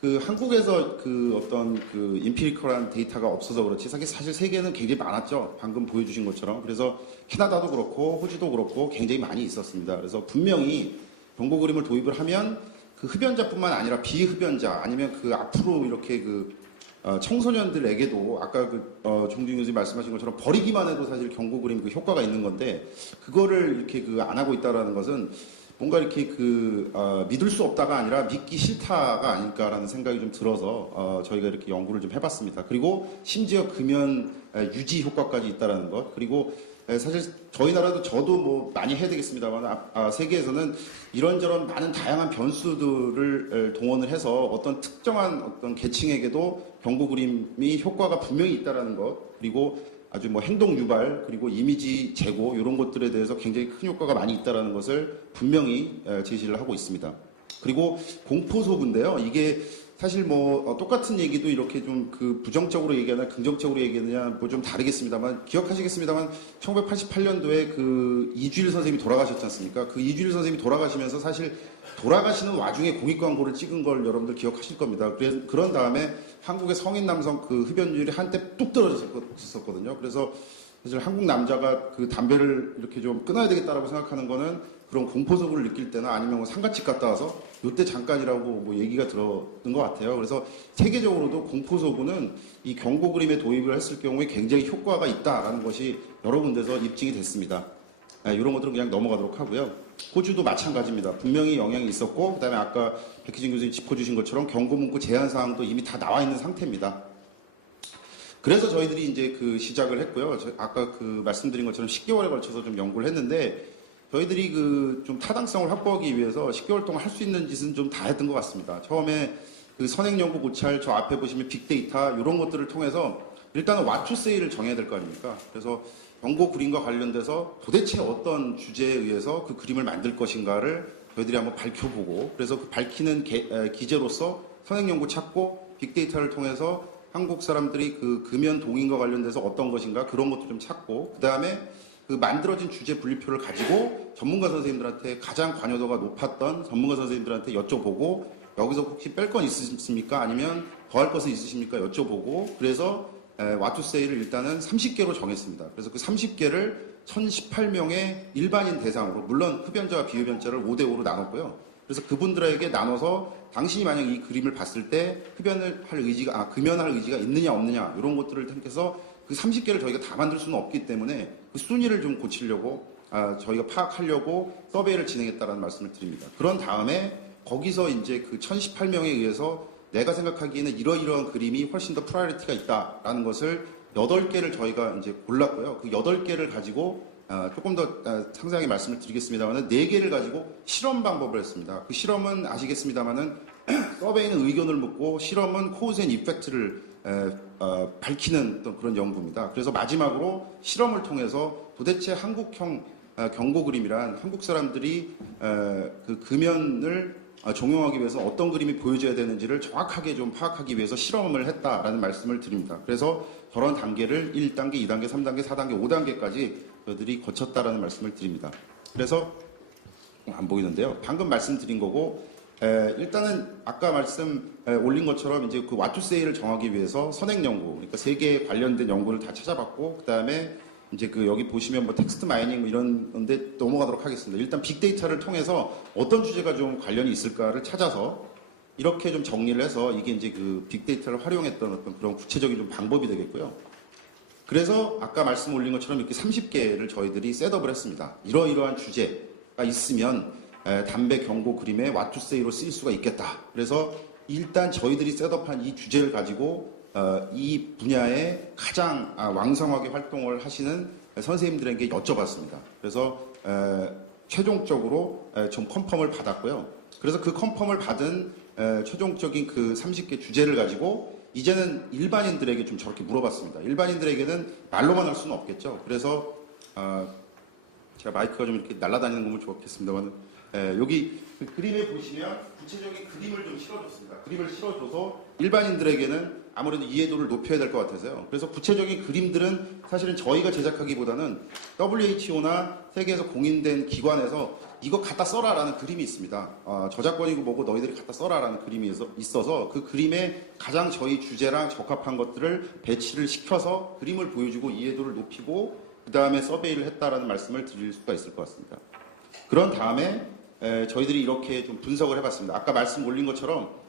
그 한국에서 그 어떤 그 인피리컬한 데이터가 없어서 그렇지 사실 세계는 굉장히 많았죠. 방금 보여주신 것처럼. 그래서 캐나다도 그렇고 호주도 그렇고 굉장히 많이 있었습니다. 그래서 분명히 경고 그림을 도입을 하면 그 흡연자뿐만 아니라 비흡연자 아니면 그 앞으로 이렇게 그 청소년들에게도 아까 그 종준 교수님 말씀하신 것처럼 버리기만 해도 사실 경고 그림 그 효과가 있는 건데 그거를 이렇게 그 안 하고 있다라는 것은 뭔가 이렇게 믿을 수 없다가 아니라 믿기 싫다가 아닐까라는 생각이 좀 들어서 저희가 이렇게 연구를 좀 해봤습니다. 그리고 심지어 금연 유지 효과까지 있다라는 것. 그리고 사실 저희 나라도 저도 뭐 많이 해야 되겠습니다만 세계에서는 이런저런 많은 다양한 변수들을 동원을 해서 어떤 특정한 어떤 계층에게도 경고 그림이 효과가 분명히 있다라는 것. 그리고 아주 뭐 행동 유발 그리고 이미지 제고 이런 것들에 대해서 굉장히 큰 효과가 많이 있다는 것을 분명히 제시를 하고 있습니다. 그리고 공포 소부인데요. 이게 사실 뭐 똑같은 얘기도 이렇게 좀 그 부정적으로 얘기하냐 긍정적으로 얘기하느냐 뭐 좀 다르겠습니다만 기억하시겠습니다만 1988년도에 그 이주일 선생님이 돌아가셨지 않습니까? 그 이주일 선생님이 돌아가시면서 사실 돌아가시는 와중에 공익 광고를 찍은 걸 여러분들 기억하실 겁니다. 그런 다음에 한국의 성인 남성 그 흡연율이 한때 뚝 떨어졌었거든요. 그래서 사실 한국 남자가 그 담배를 이렇게 좀 끊어야 되겠다라고 생각하는 거는 그런 공포소부를 느낄 때나 아니면 뭐 상가집 갔다 와서 요때 잠깐이라고 뭐 얘기가 들었던 것 같아요. 그래서 세계적으로도 공포소부는 이 경고 그림에 도입을 했을 경우에 굉장히 효과가 있다라는 것이 여러 군데서 입증이 됐습니다. 이런 것들은 그냥 넘어가도록 하고요. 호주도 마찬가지입니다. 분명히 영향이 있었고 그다음에 아까 백희진 교수님 짚어주신 것처럼 경고 문구 제한 사항도 이미 다 나와 있는 상태입니다. 그래서 저희들이 이제 그 시작을 했고요. 아까 그 말씀드린 것처럼 10개월에 걸쳐서 좀 연구를 했는데 저희들이 그 좀 타당성을 확보하기 위해서 10개월 동안 할 수 있는 짓은 좀 다 했던 것 같습니다. 처음에 그 선행연구 고찰 저 앞에 보시면 빅데이터 이런 것들을 통해서 일단은 what to say를 정해야 될 거 아닙니까? 그래서 경고 그림과 관련돼서 도대체 어떤 주제에 의해서 그 그림을 만들 것인가를 저희들이 한번 밝혀보고 그래서 그 밝히는 기제로서 선행연구 찾고 빅데이터를 통해서 한국 사람들이 그 금연 동인과 관련돼서 어떤 것인가 그런 것도 좀 찾고 그 다음에 그 만들어진 주제 분류표를 가지고 전문가 선생님들한테 가장 관여도가 높았던 전문가 선생님들한테 여쭤보고 여기서 혹시 뺄 건 있으십니까? 아니면 더할 것은 있으십니까? 여쭤보고 그래서 what to say를 일단은 30개로 정했습니다. 그래서 그 30개를 1018명의 일반인 대상으로 물론 흡연자와 비흡연자를 5대5로 나눴고요. 그래서 그분들에게 나눠서 당신이 만약 이 그림을 봤을 때 금연할 의지가 있느냐 없느냐 이런 것들을 택해서 그 30개를 저희가 다 만들 수는 없기 때문에 그 순위를 좀 고치려고 저희가 파악하려고 서베이를 진행했다라는 말씀을 드립니다. 그런 다음에 거기서 이제 그 1018명에 의해서 내가 생각하기에는 이러이러한 그림이 훨씬 더 프라이어리티가 있다라는 것을 8개를 저희가 이제 골랐고요. 그 8개를 가지고 조금 더 상세하게 말씀을 드리겠습니다만은 4개를 가지고 실험 방법을 했습니다. 그 실험은 아시겠습니다만은 서베이는 의견을 묻고 실험은 코즈 앤 이펙트를 밝히는 어떤 그런 연구입니다. 그래서 마지막으로 실험을 통해서 도대체 한국형 경고 그림이란 한국 사람들이 그 금연을 종용하기 위해서 어떤 그림이 보여져야 되는지를 정확하게 좀 파악하기 위해서 실험을 했다라는 말씀을 드립니다. 그래서 저런 단계를 1단계, 2단계, 3단계, 4단계, 5단계까지 저희들이 거쳤다라는 말씀을 드립니다. 그래서 안 보이는데요. 방금 말씀드린 거고 일단은 아까 말씀 올린 것처럼 이제 그 what to say를 정하기 위해서 선행 연구, 그러니까 세계에 관련된 연구를 다 찾아봤고 그 다음에 이제 그 여기 보시면 뭐 텍스트 마이닝 이런 건데 넘어가도록 하겠습니다. 일단 빅데이터를 통해서 어떤 주제가 좀 관련이 있을까를 찾아서 이렇게 좀 정리를 해서 이게 이제 그 빅데이터를 활용했던 어떤 그런 구체적인 좀 방법이 되겠고요. 그래서 아까 말씀 올린 것처럼 이렇게 30개를 저희들이 셋업을 했습니다. 이러이러한 주제가 있으면 담배 경고 그림에 what to say로 쓰일 수가 있겠다. 그래서 일단 저희들이 셋업한 이 주제를 가지고 이 분야에 가장 왕성하게 활동을 하시는 선생님들에게 여쭤봤습니다. 그래서 최종적으로 좀 컨펌을 받았고요. 그래서 그 컨펌을 받은 최종적인 그 30개 주제를 가지고 이제는 일반인들에게 좀 저렇게 물어봤습니다. 일반인들에게는 말로만 할 수는 없겠죠. 그래서 제가 마이크가 좀 이렇게 날아다니는 거면 좋겠습니다만 여기 그 그림에 보시면 구체적인 그림을 좀 실어줬습니다. 그림을 실어줘서 일반인들에게는 아무래도 이해도를 높여야 될 것 같아서요. 그래서 구체적인 그림들은 사실은 저희가 제작하기보다는 WHO나 세계에서 공인된 기관에서 이거 갖다 써라라는 그림이 있습니다. 저작권이고 뭐고 너희들이 갖다 써라라는 그림이 있어서 그 그림에 가장 저희 주제랑 적합한 것들을 배치를 시켜서 그림을 보여주고 이해도를 높이고 그 다음에 서베이를 했다라는 말씀을 드릴 수가 있을 것 같습니다. 그런 다음에 저희들이 이렇게 좀 분석을 해봤습니다. 아까 말씀 올린 것처럼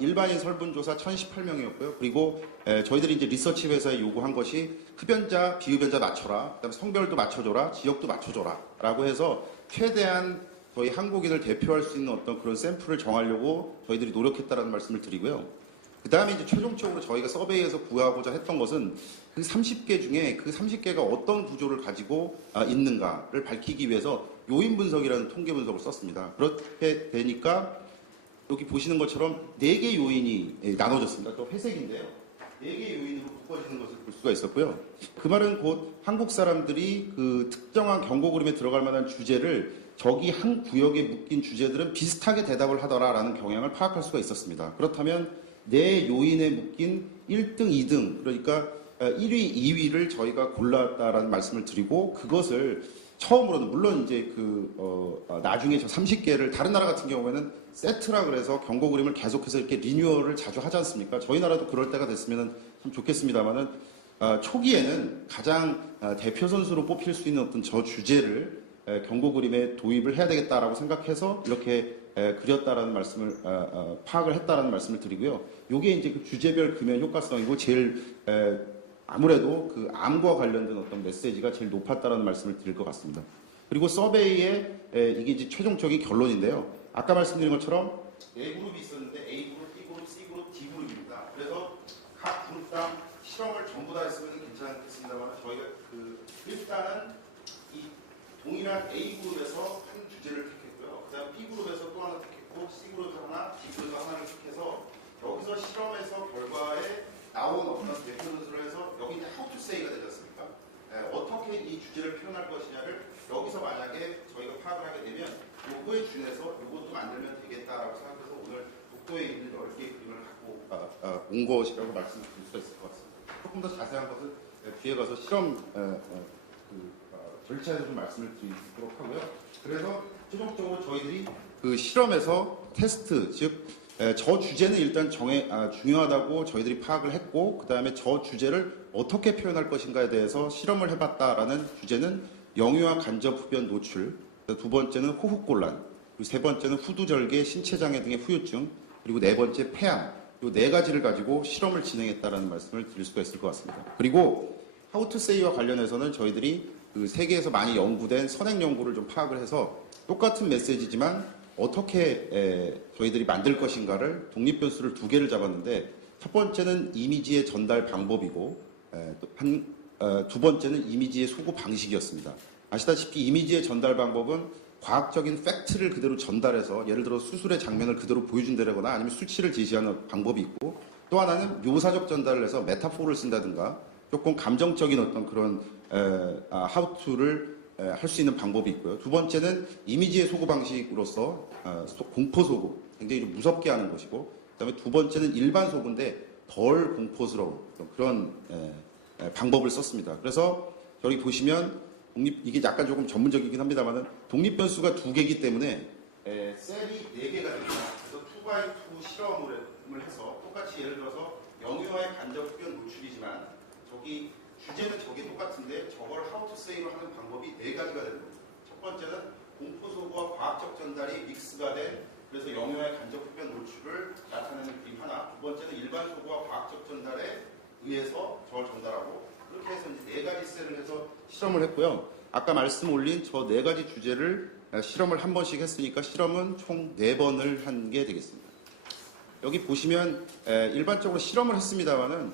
일반인 설문조사 1018명이었고요. 그리고 저희들이 이제 리서치 회사에 요구한 것이 흡연자, 비흡연자 맞춰라. 그다음에 성별도 맞춰줘라. 지역도 맞춰줘라. 라고 해서 최대한 저희 한국인을 대표할 수 있는 어떤 그런 샘플을 정하려고 저희들이 노력했다라는 말씀을 드리고요. 그 다음에 이제 최종적으로 저희가 서베이에서 구하고자 했던 것은 그 30개 중에 그 30개가 어떤 구조를 가지고 있는가를 밝히기 위해서 요인 분석이라는 통계 분석을 썼습니다. 그렇게 되니까 여기 보시는 것처럼 4개 요인이 나눠졌습니다. 또 회색인데요. 4개 요인으로 묶어지는 것을 볼 수가 있었고요. 그 말은 곧 한국 사람들이 그 특정한 경고 그림에 들어갈 만한 주제를 저기 한 구역에 묶인 주제들은 비슷하게 대답을 하더라라는 경향을 파악할 수가 있었습니다. 그렇다면 4요인에 묶인 1등, 2등, 그러니까 1위, 2위를 저희가 골랐다라는 말씀을 드리고 그것을 처음으로는 물론 이제 나중에 저 30개를 다른 나라 같은 경우에는 세트라 그래서 경고 그림을 계속해서 이렇게 리뉴얼을 자주 하지 않습니까? 저희 나라도 그럴 때가 됐으면 참 좋겠습니다만은 초기에는 가장 대표 선수로 뽑힐 수 있는 어떤 저 주제를 경고 그림에 도입을 해야 되겠다라고 생각해서 이렇게 그렸다라는 말씀을 파악을 했다라는 말씀을 드리고요. 요게 이제 그 주제별 금연 효과성이고 제일 아무래도 그 암과 관련된 어떤 메시지가 제일 높았다라는 말씀을 드릴 것 같습니다. 그리고 서베이의 이게 이제 최종적인 결론인데요. 아까 말씀드린 것처럼 4그룹이 있었는데 A그룹, B그룹, C그룹, D그룹입니다. 그래서 각 그룹당 실험을 전부 다 했으면 괜찮겠습니다만 저희가 일단은 이 동일한 A그룹에서 한 주제를 택했고요. 그 다음 B그룹에서 또 하나 택했고 C그룹에서 하나, D그룹에서 하나를 택해서 여기서 실험에서 결과에 나온 어떤 대표 선수를 해서 여기 이제 how to say가 되지 않습니까? 어떻게 이 주제를 표현할 것이냐를 여기서 만약에 저희가 파악을 하게 되면 요거에 준해서 요것도 만들면 되겠다라고 생각해서 오늘 독도에 있는 10개의 그림을 갖고 온 것이라고 말씀드릴 수가 있을 것 같습니다. 조금 더 자세한 것은 뒤에 가서 실험 절차에서 좀 말씀을 드리도록 하고요. 그래서 최종적으로 저희들이 그 실험에서 테스트, 즉 저 주제는 일단 중요하다고 저희들이 파악을 했고 그 다음에 저 주제를 어떻게 표현할 것인가에 대해서 실험을 해봤다라는 주제는 영유아 간접 흡연 노출, 두 번째는 호흡곤란, 그리고 세 번째는 후두절개, 신체장애 등의 후유증, 그리고 네 번째 폐암, 이 4가지를 가지고 실험을 진행했다라는 말씀을 드릴 수가 있을 것 같습니다. 그리고 How to Say와 관련해서는 저희들이 그 세계에서 많이 연구된 선행 연구를 좀 파악을 해서 똑같은 메시지지만 어떻게 저희들이 만들 것인가를 독립 변수를 2개를 잡았는데 첫 번째는 이미지의 전달 방법이고 두 번째는 이미지의 소구 방식이었습니다. 아시다시피 이미지의 전달 방법은 과학적인 팩트를 그대로 전달해서 예를 들어 수술의 장면을 그대로 보여준다거나 아니면 수치를 제시하는 방법이 있고 또 하나는 묘사적 전달을 해서 메타포를 쓴다든가 조금 감정적인 어떤 그런 how to를 할 수 있는 방법이 있고요. 두 번째는 이미지의 소구 방식으로서 공포 소구, 굉장히 좀 무섭게 하는 것이고, 그다음에 두 번째는 일반 소구인데 덜 공포스러운 그런 방법을 썼습니다. 그래서 여기 보시면 이게 약간 조금 전문적이긴 합니다만은 독립 변수가 2개이기 때문에 셀이 4개가 됩니다. 그래서 2x2 실험을 해서 똑같이 예를 들어서 영유아의 간접 흡연 노출이지만 저기 주제는 저게 똑같은데 저걸 how to say로 하는 방법이 4가지가 되는 겁니다. 첫 번째는 공포 소구와 과학적 전달이 믹스가 된 그래서 영유아의 간접 흡연 노출을 나타내는 그림 하나. 두 번째는 일반 소구와 과학적 전달에 의해서 저걸 전달하고 그렇게 해서 이제 4가지 셀을 해서 실험을 했고요. 아까 말씀 올린 저 4가지 주제를 실험을 한 번씩 했으니까 실험은 총 4번을 한 게 되겠습니다. 여기 보시면 일반적으로 실험을 했습니다만은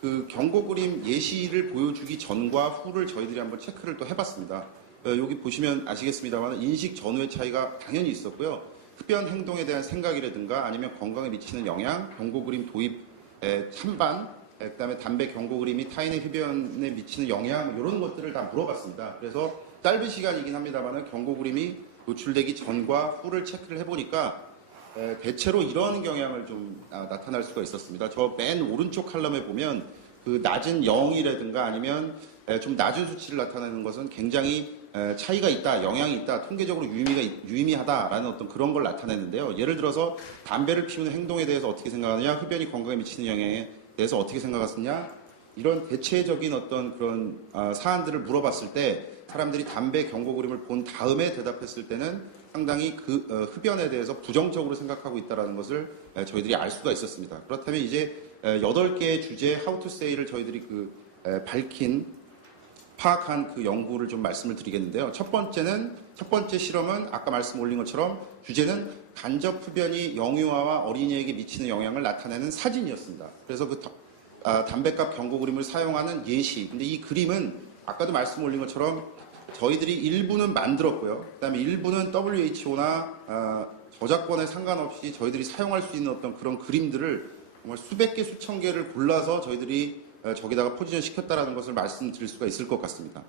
그 경고 그림 예시를 보여주기 전과 후를 저희들이 한번 체크를 또 해봤습니다. 여기 보시면 아시겠습니다만 인식 전후의 차이가 당연히 있었고요. 흡연 행동에 대한 생각이라든가 아니면 건강에 미치는 영향, 경고 그림 도입 찬반, 그다음에 담배 경고 그림이 타인의 흡연에 미치는 영향 이런 것들을 다 물어봤습니다. 그래서 짧은 시간이긴 합니다만 경고 그림이 노출되기 전과 후를 체크를 해보니까 대체로 이런 경향을 좀 나타날 수가 있었습니다. 저 맨 오른쪽 칼럼에 보면 그 낮은 0이라든가 아니면 좀 낮은 수치를 나타내는 것은 굉장히 차이가 있다, 영향이 있다, 통계적으로 유의미하다라는 어떤 그런 걸 나타내는데요. 예를 들어서 담배를 피우는 행동에 대해서 어떻게 생각하느냐, 흡연이 건강에 미치는 영향에 대해서 어떻게 생각하느냐, 이런 대체적인 어떤 그런 사안들을 물어봤을 때 사람들이 담배 경고 그림을 본 다음에 대답했을 때는 상당히 그 흡연에 대해서 부정적으로 생각하고 있다는 것을 저희들이 알 수가 있었습니다. 그렇다면 이제 8개의 주제 How to Say를 저희들이 파악한 그 연구를 좀 말씀을 드리겠는데요. 첫 번째 실험은 아까 말씀 올린 것처럼 주제는 간접 흡연이 영유아와 어린이에게 미치는 영향을 나타내는 사진이었습니다. 그래서 그 담배값 경고 그림을 사용하는 예시. 근데 이 그림은 아까도 말씀 올린 것처럼 저희들이 일부는 만들었고요. 그다음에 일부는 WHO나 저작권에 상관없이 저희들이 사용할 수 있는 어떤 그런 그림들을 정말 수백 개, 수천 개를 골라서 저희들이 저기다가 포지션 시켰다라는 것을 말씀드릴 수가 있을 것 같습니다.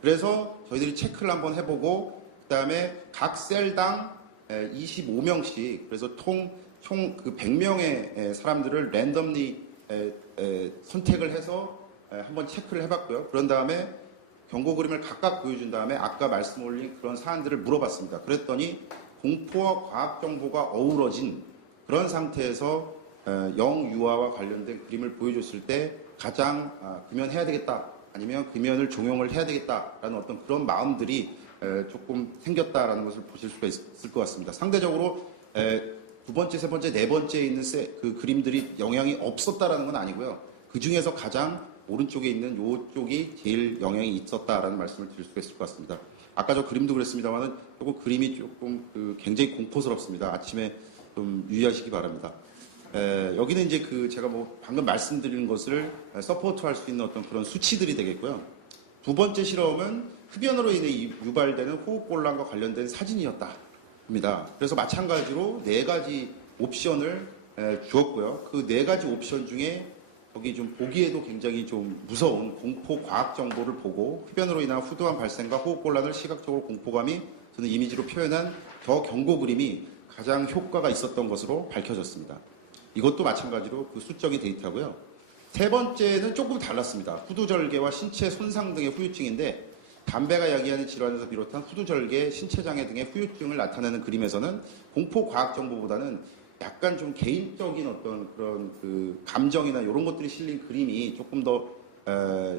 그래서 저희들이 체크를 한번 해보고 그다음에 각 셀당 25명씩 그래서 총 그 100명의 사람들을 랜덤리 선택을 해서 한번 체크를 해봤고요. 그런 다음에 경고 그림을 각각 보여준 다음에 아까 말씀 올린 그런 사안들을 물어봤습니다. 그랬더니 공포와 과학 정보가 어우러진 그런 상태에서 영유아와 관련된 그림을 보여줬을 때 가장 금연해야 되겠다 아니면 금연을 종용을 해야 되겠다라는 어떤 그런 마음들이 조금 생겼다라는 것을 보실 수가 있을 것 같습니다. 상대적으로 두 번째, 세 번째, 네 번째에 있는 그 그림들이 영향이 없었다라는 건 아니고요. 그 중에서 가장 오른쪽에 있는 이쪽이 제일 영향이 있었다라는 말씀을 드릴 수가 있을 것 같습니다. 아까 저 그림도 그랬습니다만은 조금 그림이 조금 굉장히 공포스럽습니다. 아침에 좀 유의하시기 바랍니다. 여기는 이제 제가 방금 말씀드린 것을 서포트할 수 있는 어떤 그런 수치들이 되겠고요. 두 번째 실험은 흡연으로 인해 유발되는 호흡곤란과 관련된 사진이었답니다. 그래서 마찬가지로 4가지 옵션을 주었고요. 그 4가지 옵션 중에 거기 좀 보기에도 굉장히 좀 무서운 공포 과학 정보를 보고 흡연으로 인한 후두암 발생과 호흡곤란을 시각적으로 공포감이 드는 이미지로 표현한 저 경고 그림이 가장 효과가 있었던 것으로 밝혀졌습니다. 이것도 마찬가지로 그 수적인 데이터고요. 세 번째는 조금 달랐습니다. 후두절개와 신체 손상 등의 후유증인데 담배가 야기하는 질환에서 비롯한 후두절개, 신체장애 등의 후유증을 나타내는 그림에서는 공포 과학 정보보다는 약간 좀 개인적인 어떤 그런 그 감정이나 이런 것들이 실린 그림이 조금 더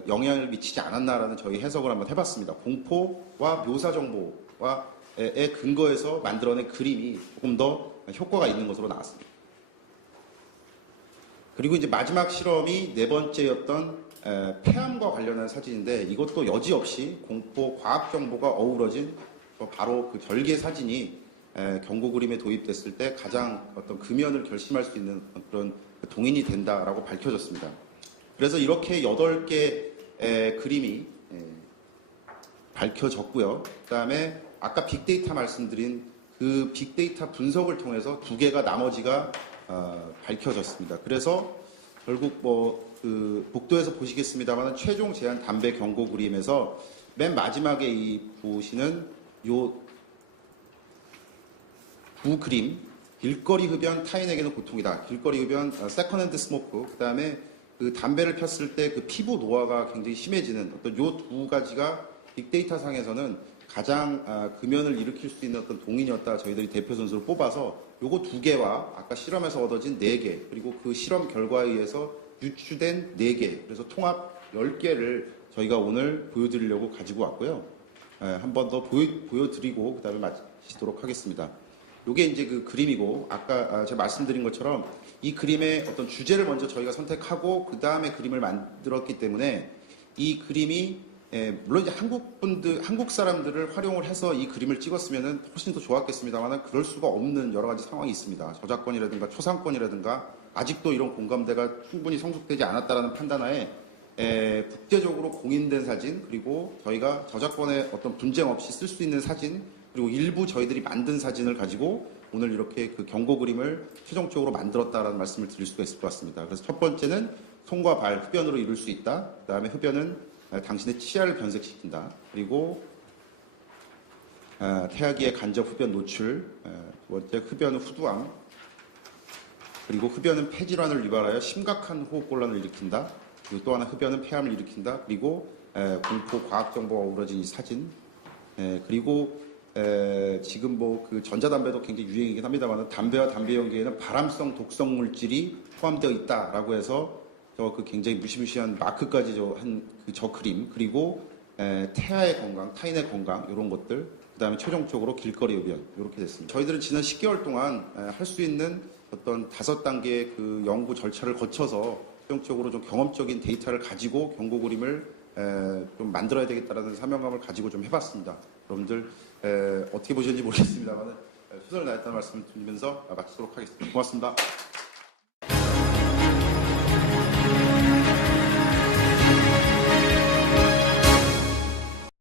영향을 미치지 않았나라는 저희 해석을 한번 해봤습니다. 공포와 묘사 정보와의 근거에서 만들어낸 그림이 조금 더 효과가 있는 것으로 나왔습니다. 그리고 이제 마지막 실험이 4번째였던 폐암과 관련한 사진인데 이것도 여지없이 공포 과학 정보가 어우러진 바로 그 절개 사진이 경고 그림에 도입됐을 때 가장 어떤 금연을 결심할 수 있는 그런 동인이 된다라고 밝혀졌습니다. 그래서 이렇게 8개의 그림이 밝혀졌고요. 그다음에 아까 빅데이터 말씀드린 그 빅데이터 분석을 통해서 2개가 나머지가 밝혀졌습니다. 그래서 결국 그 복도에서 보시겠습니다만 최종 제한 담배 경고 그림에서 맨 마지막에 보시는 요 두 그림, 길거리 흡연 타인에게는 고통이다. 길거리 흡연 세컨핸드 스모크. 그다음에 그 담배를 폈을 때 그 피부 노화가 굉장히 심해지는 어떤 요 2가지가 빅데이터 상에서는 가장 금연을 일으킬 수 있는 어떤 동인이었다. 저희들이 대표 선수를 뽑아서 요거 2개와 아까 실험에서 얻어진 4개 그리고 그 실험 결과에 의해서 유추된 4개 그래서 통합 10개를 저희가 오늘 보여드리려고 가지고 왔고요. 한 번 더 보여드리고 그 다음에 마치도록 하겠습니다. 요게 이제 그 그림이고 아까 제가 말씀드린 것처럼 이 그림의 어떤 주제를 먼저 저희가 선택하고 그 다음에 그림을 만들었기 때문에 이 그림이 물론 이제 한국 사람들을 활용을 해서 이 그림을 찍었으면 훨씬 더 좋았겠습니다만 그럴 수가 없는 여러 가지 상황이 있습니다. 저작권이라든가 초상권이라든가 아직도 이런 공감대가 충분히 성숙되지 않았다라는 판단하에 국제적으로 공인된 사진, 그리고 저희가 저작권에 어떤 분쟁 없이 쓸 수 있는 사진, 그리고 일부 저희들이 만든 사진을 가지고 오늘 이렇게 그 경고 그림을 최종적으로 만들었다라는 말씀을 드릴 수가 있을 것 같습니다. 그래서 첫 번째는 손과 발, 흡연으로 이룰 수 있다. 그 다음에 흡연은 당신의 치아를 변색시킨다. 그리고 태아기의 간접 흡연 노출, 두 번째 흡연은 후두암, 그리고 흡연은 폐질환을 유발하여 심각한 호흡곤란을 일으킨다. 그리고 또 하나 흡연은 폐암을 일으킨다. 그리고 공포 과학 정보가 어우러진 이 사진, 그리고 지금 뭐 그 전자담배도 굉장히 유행이긴 합니다만 담배와 담배 연기에는 발암성 독성 물질이 포함되어 있다라고 해서 그 굉장히 무시무시한 마크까지 저 그림, 그리고 태아의 건강, 타인의 건강 이런 것들, 그다음에 최종적으로 길거리 흡연 이렇게 됐습니다. 저희들은 지난 10개월 동안 할 수 있는 어떤 5단계의 그 연구 절차를 거쳐서 최종적으로 좀 경험적인 데이터를 가지고 경고 그림을 좀 만들어야 되겠다라는 사명감을 가지고 좀 해봤습니다. 여러분들 어떻게 보셨는지 모르겠습니다만 최선을 다했다는 말씀을 드리면서 마치도록 하겠습니다. 고맙습니다.